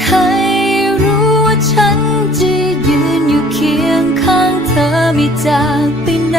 ใครรู้ว่าฉันจะยืนอยู่เคียงข้างเธอไม่จากไปไหน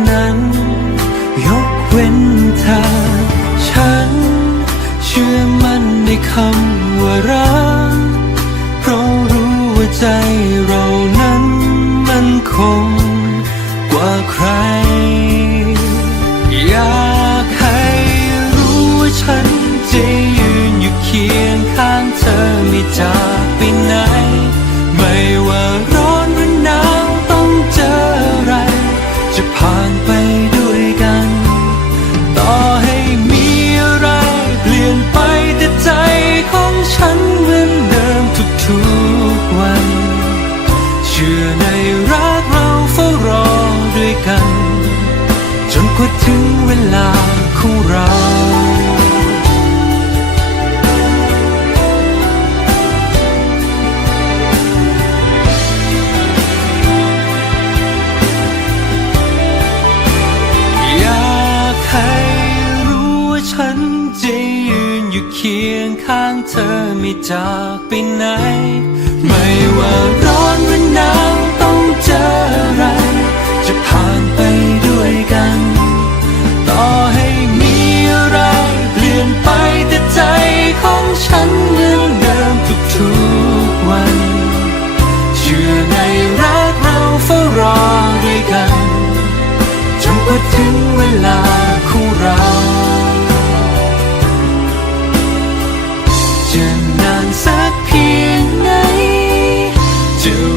รู้ ในรักเราเฝ้ารอด้วยกัน จนกว่าถึงเวลาของเราอยากให้รู้ว่าฉันจะยืนอยู่เคียงข้างเธอไม่จากไปไหน ไม่ว่าร้อนหรือหนาว do